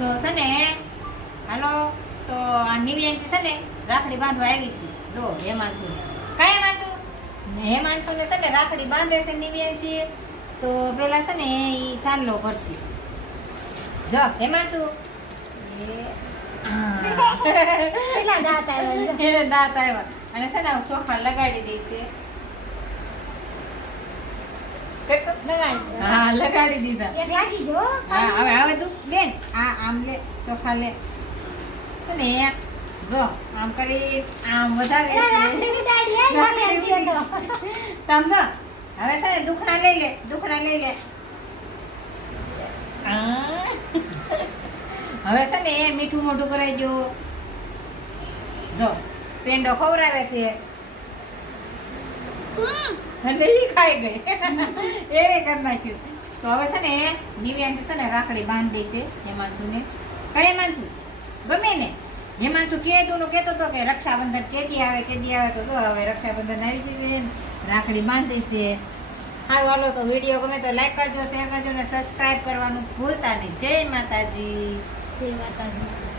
તો છે ને હાલો તો આ નિવ્યાંશી છે ને રાખડી બાંધવા આવી છે. જો હેમાંશુ કાંઈ હેમાંશુ ને છે ને રાખડી બાંધે છે નિવ્યાંશી. તો પેલા છે ને ઈ ચાંદલો કરશે. જો હેમાંશુ કેટલા દાંત આવ્યા છે. એને દાંત આવ્યા અને છે ને સોફા લગાડી દઈશે. લગાડી હા લગાડી દીધા. એક લાગી જો હા હવે તું બેન આમ લે ચોખા લે ને જો આમ કરી આમ વધારે રાખડીની દાઢી હે નિવ્યાંશી તો. તમ જો હવે છે ને દુખણા લઈ લે હવે છે ને મીઠું મોઢું કરાઈ જો પેંડો ખવડાવે છે અને ઈ ખાઈ ગઈ એને કરી નાખ્યું. તો હવે છે ને નિવ્યાંશી છે ને રાખડી બાંધી દે છે હેમાંશુને. કઈ હેમાંશુ ગમે ને હેમાંશુ કેતો તો કે રક્ષાબંધન કેદી આવે તો જો હવે રક્ષાબંધન આવી ગયું છે રાખડી બાંધી છે. સારું હાલો તો વિડીયો ગમે તો લાઈક કરજો, શેર કરજો અને સબસ્ક્રાઇબ કરવાનું ભૂલતા નહીં. જય માતાજી. જય માતાજી.